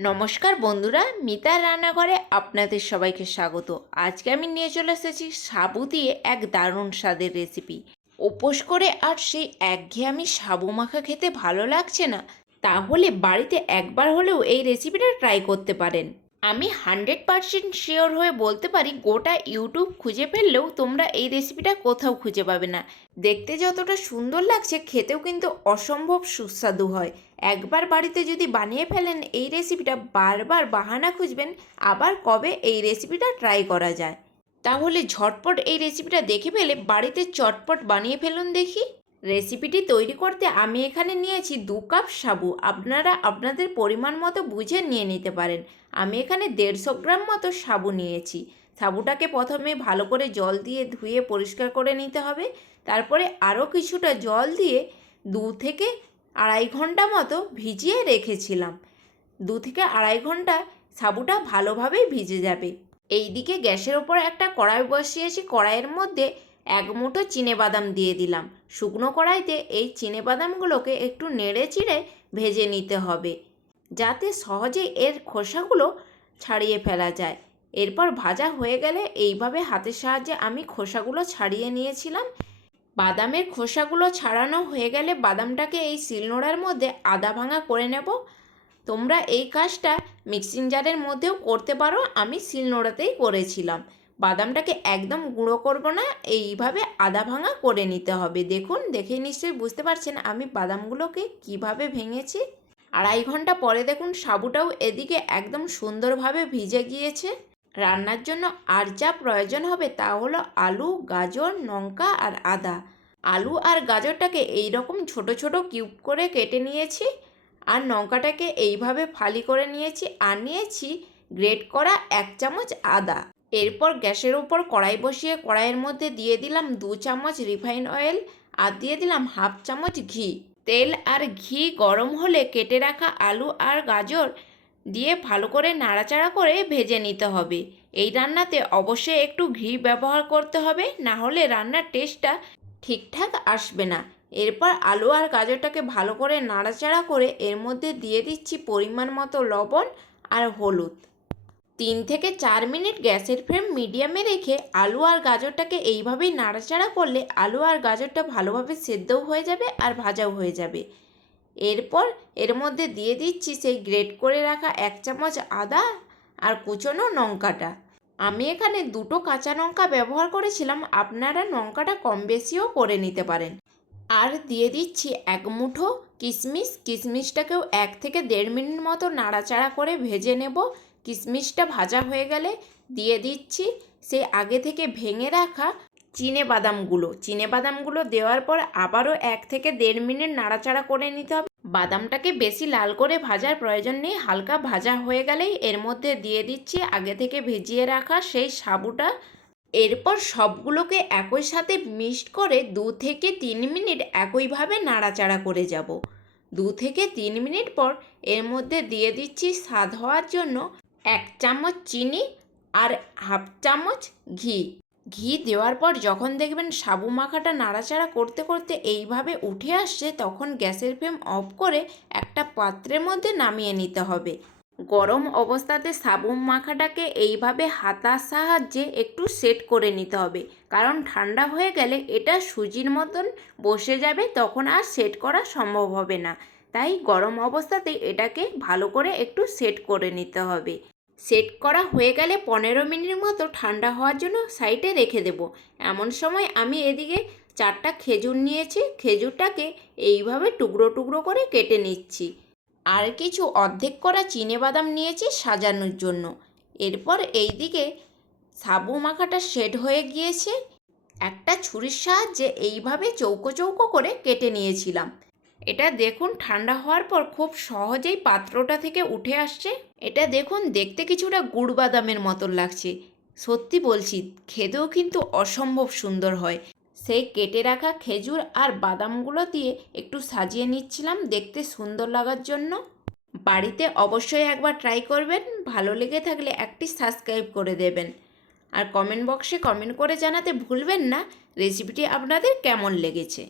নমস্কার বন্ধুরা, মিতার রান্নাঘরে আপনাদের সবাইকে স্বাগত। আজকে আমি নিয়ে চলে এসেছি সাবু দিয়ে এক দারুণ স্বাদের রেসিপি। উপোস করে আর সেই একঘেয়েমি সাবু মাখা খেতে ভালো লাগছে না, তাহলে বাড়িতে একবার হলেও এই রেসিপিটা ট্রাই করতে পারেন। আমি 100% শিওর হয়ে বলতে পারি, গোটা ইউটিউব খুঁজে ফেললেও তোমরা এই রেসিপিটা কোথাও খুঁজে পাবে না। দেখতে যতটা সুন্দর লাগছে, খেতেও কিন্তু অসম্ভব সুস্বাদু হয়। একবার বাড়িতে যদি বানিয়ে ফেলেন এই রেসিপিটা, বারবার বাহানা খুঁজবেন আবার কবে এই রেসিপিটা ট্রাই করা যায়। তাহলে ঝটপট এই রেসিপিটা দেখে ফেলে বাড়িতে চটপট বানিয়ে ফেলুন দেখি। রেসিপিটি তৈরি করতে আমি এখানে নিয়েছি 2 কাপ সাবু। আপনারা আপনাদের পরিমাণ মতো বুঝে নিয়ে নিতে পারেন। আমি এখানে 150 গ্রাম মতো সাবু নিয়েছি। সাবুটাকে প্রথমে ভালো করে জল দিয়ে ধুয়ে পরিষ্কার করে নিতে হবে। তারপরে আরও কিছুটা জল দিয়ে 2 থেকে আড়াই ঘন্টা মতো ভিজিয়ে রেখেছিলাম। 2 থেকে আড়াই ঘন্টা সাবুটা ভালোভাবেই ভিজে যাবে। এইদিকে গ্যাসের ওপর একটা কড়াই বসিয়েছি। কড়াইয়ের মধ্যে 1 মুঠো চিনেবাদাম দিয়ে দিলাম। শুকনো কড়াইতে এই চিনেবাদামগুলোকে একটু নেড়ে চিড়ে ভেজে নিতে হবে, যাতে সহজেই এর খোসাগুলো ছাড়িয়ে ফেলা যায়। এরপর ভাজা হয়ে গেলে এইভাবে হাতের সাহায্যে আমি খোসাগুলো ছাড়িয়ে নিয়েছিলাম। বাদামের খোসাগুলো ছাড়ানো হয়ে গেলে বাদামটাকে এই শিলনোড়ার মধ্যে আদা ভাঙা করে নেব। তোমরা এই কাজটা মিক্সিং জারের মধ্যেও করতে পারো, আমি শিলনোড়াতেই করেছিলাম। বাদামটাকে একদম গুঁড়ো করব না, এইভাবে আদা ভাঙা করে নিতে হবে। দেখুন, দেখে নিশ্চয়ই বুঝতে পারছেন আমি বাদামগুলোকে কিভাবে ভেঙেছি। আড়াই ঘন্টা পরে দেখুন সাবুটাও এদিকে একদম সুন্দরভাবে ভিজে গিয়েছে। রান্নার জন্য আর যা প্রয়োজন হবে তা হলো আলু, গাজর, লঙ্কা আর আদা। আলু আর গাজরটাকে এইরকম ছোট ছোট কিউব করে কেটে নিয়েছি, আর লঙ্কাটাকে এইভাবে ফালি করে নিয়েছি, আর নিয়েছি গ্রেট করা 1 চামচ আদা। এরপর গ্যাসের উপর কড়াই বসিয়ে কড়াইয়ের মধ্যে দিয়ে দিলাম 2 চামচ রিফাইন অয়েল, আর দিয়ে দিলাম 1/2 চামচ ঘি। তেল আর ঘি গরম হলে কেটে রাখা আলু আর গাজর দিয়ে ভালো করে নাড়াচাড়া করে ভেজে নিতে হবে। এই রান্নাতে অবশ্যই একটু ঘি ব্যবহার করতে হবে, না হলে রান্নার টেস্টটা ঠিকঠাক আসবে না। এরপর আলু আর গাজরটাকে ভালো করে নাড়াচাড়া করে এর মধ্যে দিয়ে দিচ্ছি পরিমাণ মতো লবণ আর হলুদ। 3 থেকে 4 মিনিট গ্যাসের ফ্লেম মিডিয়ামে রেখে আলু আর গাজরটাকে এইভাবেই নাড়াচাড়া করলে আলু আর গাজরটা ভালোভাবে সেদ্ধও হয়ে যাবে আর ভাজাও হয়ে যাবে। এরপর এর মধ্যে দিয়ে দিচ্ছি সেই গ্রেট করে রাখা 1 চামচ আদা আর কুচনো লঙ্কাটা। আমি এখানে 2টো কাঁচা লঙ্কা ব্যবহার করেছিলাম, আপনারা লঙ্কাটা কম বেশিও করে নিতে পারেন। আর দিয়ে দিচ্ছি 1 মুঠো কিশমিশ। কিশমিশটাকেও 1 থেকে 1.5 মিনিট মতো নাড়াচাড়া করে ভেজে নেব। কিশমিশটা ভাজা হয়ে গেলে দিয়ে দিচ্ছি সেই আগে থেকে ভেঙে রাখা চিনেবাদামগুলো দেওয়ার পর আবারও 1 থেকে 1.5 মিনিট নাড়াচাড়া করে নিতে হবে। বাদামটাকে বেশি লাল করে ভাজার প্রয়োজন নেই, হালকা ভাজা হয়ে গেলেই এর মধ্যে দিয়ে দিচ্ছি আগে থেকে ভিজিয়ে রাখা সেই সাবুটা। এরপর সবগুলোকে একই সাথে মিক্সড করে 2 থেকে 3 মিনিট একইভাবে নাড়াচাড়া করে যাব। 2 থেকে 3 মিনিট পর এর মধ্যে দিয়ে দিচ্ছি স্বাদ হওয়ার জন্য 1 চামচ চিনি আর 1/2 চামচ ঘি। ঘি দেওয়ার পর যখন দেখবেন সাবু মাখাটা নাড়াচাড়া করতে করতে এইভাবে উঠে আসছে, তখন গ্যাসের ফ্লেম অফ করে একটা পাত্রের মধ্যে নামিয়ে নিতে হবে। গরম অবস্থাতে সাবু মাখাটাকে এইভাবে হাতার সাহায্যে একটু সেট করে নিতে হবে, কারণ ঠান্ডা হয়ে গেলে এটা সুজির মতন বসে যাবে, তখন আর সেট করা সম্ভব হবে না। তাই গরম অবস্থাতেই এটাকে ভালো করে একটু সেট করে নিতে হবে। সেট করা হয়ে গেলে 15 মিনিট মতো ঠান্ডা হওয়ার জন্য সাইডে রেখে দেব। এমন সময় আমি এদিকে 4টা খেজুর নিয়েছি। খেজুরটাকে এইভাবে টুকরো টুকরো করে কেটে নিচ্ছি। আর কিছু অর্ধেক করা চিনেবাদাম নিয়েছি সাজানোর জন্য। এরপর এইদিকে সাবু মাখাটা সেট হয়ে গিয়েছে। একটা ছুরির সাহায্যে এইভাবে চৌকো চৌকো করে কেটে নিয়েছিলাম। এটা দেখুন ঠান্ডা হওয়ার পর খুব সহজেই পাত্রটা থেকে উঠে আসছে। এটা দেখুন দেখতে কিছুটা গুড় বাদামের মতন লাগছে। সত্যি বলছি, খেতেও কিন্তু অসম্ভব সুন্দর হয়। সেই কেটে রাখা খেজুর আর বাদামগুলো দিয়ে একটু সাজিয়ে নিচ্ছিলাম দেখতে সুন্দর লাগার জন্য। বাড়িতে অবশ্যই একবার ট্রাই করবেন, ভালো লেগে থাকলে একটি সাবস্ক্রাইব করে দেবেন। আর কমেন্ট বক্সে কমেন্ট করে জানাতে ভুলবেন না রেসিপিটি আপনাদের কেমন লেগেছে।